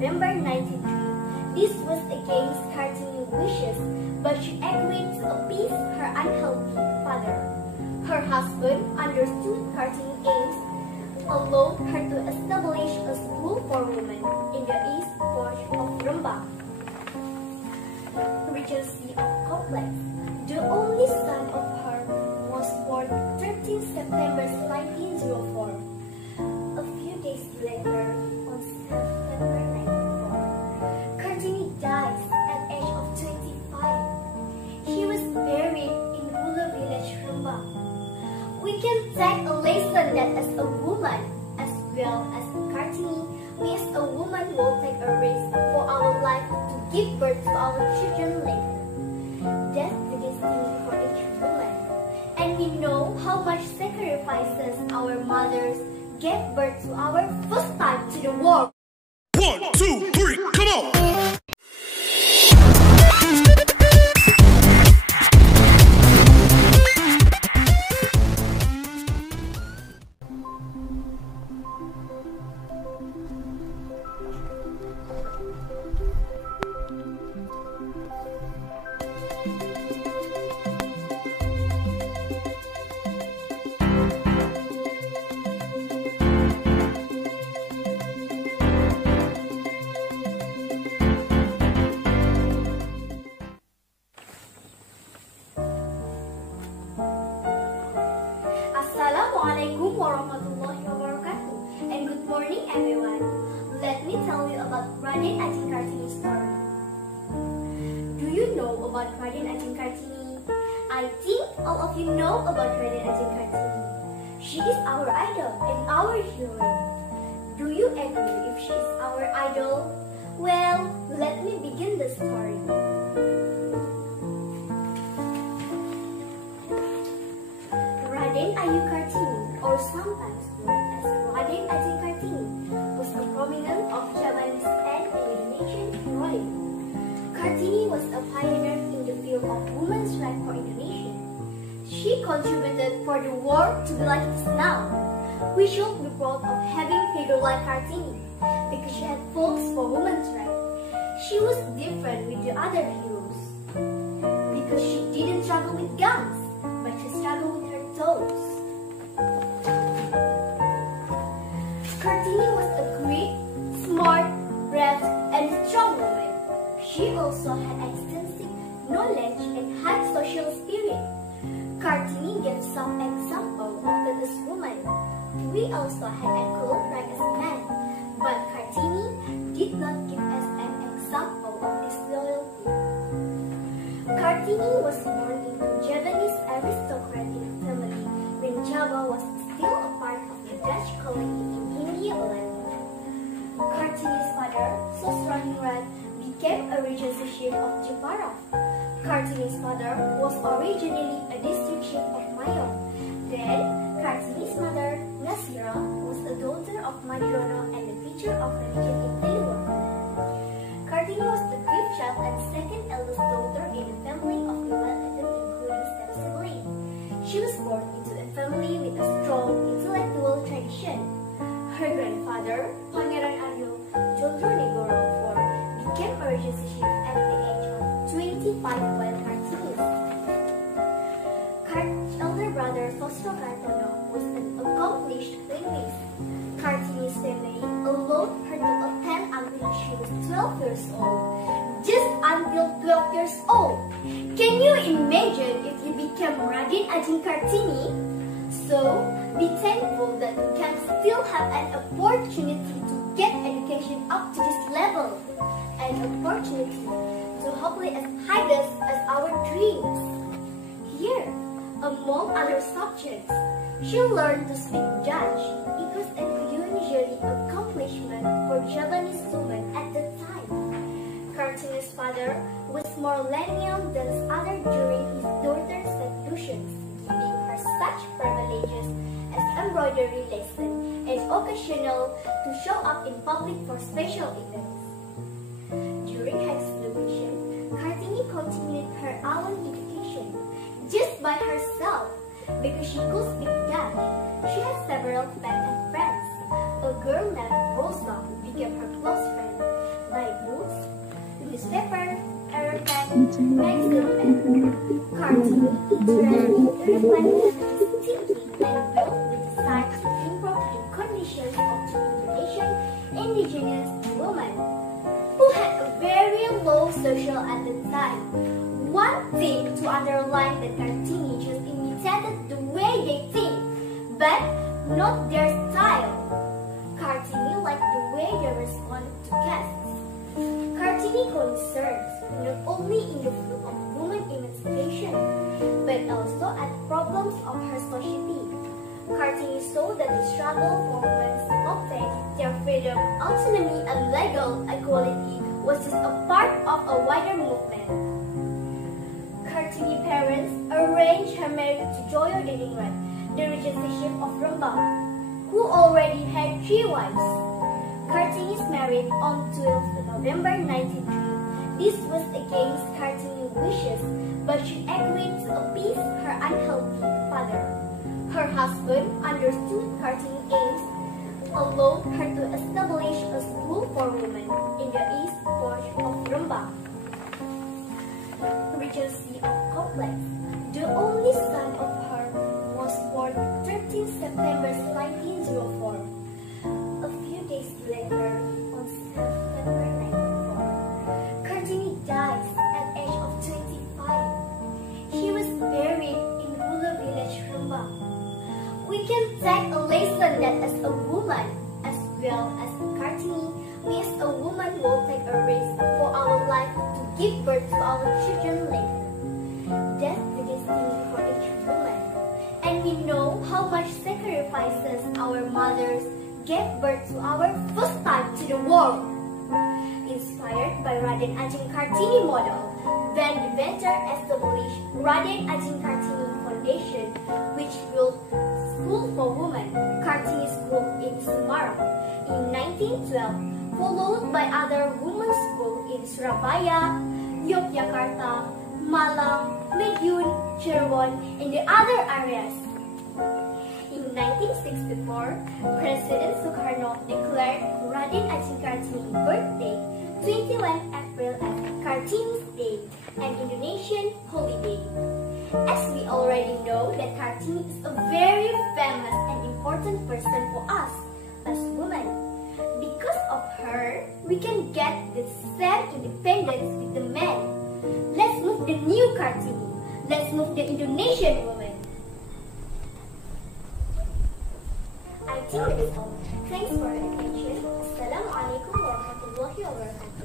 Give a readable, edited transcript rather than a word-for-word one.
November 1903. This was against Kartini's wishes, but she agreed to appease her unhealthy father. Her husband understood Kartini's aims, allowed her to establish a school for women in the east porch of Rembang, Regency of Complex. The only son of her was born 13 September 1904. A few days later, on September 94, Kartini dies at the age of 25. She was buried in rural village Rembang. We can take a lesson that as a woman, as well as Kartini, we as a woman will take a risk for our life to give birth to our children later. That's the destiny for each woman. And we know how much sacrifices our mothers gave birth to our first time to the world. 1, 2, 3, come on! Assalamualaikum warahmatullahi wabarakatuh, and good morning everyone. Let me tell you about Raden Ajeng Kartini's story. Do you know about Raden Ajeng Kartini? I think all of you know about Raden Ajeng Kartini. She is our idol and our heroine. Do you agree if she is our idol? Well, let me begin the story. Raden Ayu Kartini, or sometimes known as Raden Ajeng Kartini, was a prominent of Javanese and Indonesian heroine. Kartini was a pioneer in the field of women's rights for Indonesia. She contributed for the world to be like it is now. We should be proud of having figure like Kartini because she had fought for women's rights. She was different with the other heroes because she didn't struggle with guns, but she struggled with her toes. Kartini was a great, smart, brave, and strong woman. She also had extensive knowledge and high social spirit. Kartini gave some example of this woman. We also had equal right as men, but Kartini did not give us an example of disloyalty. Kartini was born into Javanese aristocratic family when Java was still a part of the Dutch colony in Hindia Belanda. Kartini's father, Sosroningrat, became a regency chief of Jepara. Kartini's father was originally a district chief of Mayong. Then, Kartini's mother, Nasira, was a daughter of Madrono and the teacher of religion in Taiwan. Kartini was the fifth child and second eldest daughter in a family of relatives including step-sibling. She was born into a family with a strong intellectual tradition. Her grandfather, Pangeran Aryo Jodronegoro IV, became a regency chief at the age of 25 while Kartini. Elder brother Sosro Kartono was an accomplished linguist. Kartini's family allowed her to attend until she was 12 years old. Just until 12 years old! Can you imagine if you became Raden Ajeng Kartini? So, be thankful that you can still have an opportunity to get education up to this level. An opportunity to hopefully as high as our dreams. Here, among other subjects, she learned to speak Dutch. It was an unusual accomplishment for Javanese women at the time. Kartini's father was more lenient than other during his daughter's seductions, giving her such privileges as embroidery lesson and occasional to show up in public for special events. During her celebration, Kartini continued her own education just by herself because she could speak Dutch. She had several fans and friends. A girl named Rosa became her close friend. Maxim and Kartini interested in urban thinking and built the desire to improve the conditions of the Indonesian indigenous women, who had a very low social at the time. One thing to underline that Kartini just imitated the way they think, but not their style. Kartini liked the way they responded to guests. Kartini concerns not only in the field of women emancipation, but also at problems of her society. Kartini saw that the struggle for women to obtain their freedom, autonomy, and legal equality was just a part of a wider movement. Kartini's parents arranged her marriage to Joyo Diningrat, the regencyship of Rembang, who already had 3 wives. Kartini is married on 12 November 1903. This was against Kartini's wishes, but she agreed to appease her unhealthy father. Her husband understood Kartini's aims, allowed her to establish a school for women in the east porch of Rembang, Regency of Complex. The only son of her was born 13 September 1904. A few days later, on September 94, Kartini died at the age of 25. She was buried in rural village Rembang. We can take a lesson that as a woman, as well as Kartini, we as a woman will take a risk for our life to give birth to our children later. That's the destiny for each woman. And we know how much sacrifices our mothers gave birth to our first time to the world. Inspired by Raden Ajeng Kartini model, Van de Venter established Raden Ajeng Kartini Foundation, which built School for Women, Kartini School in Semarang in 1912, followed by other women's schools in Surabaya, Yogyakarta, Malang, Madiun, Cirebon, and the other areas. In 1964, President Sukarno declared Raden Ajeng Kartini's birthday, 21 April, as Kartini's Day, an Indonesian holiday. As we already know that Kartini is a very famous and important person for us as women. Because of her, we can get the same independence with the men. Let's move the new Kartini. Let's move the Indonesian woman. I think that's all. Thanks for your attention. Assalamualaikum warahmatullahi wabarakatuh.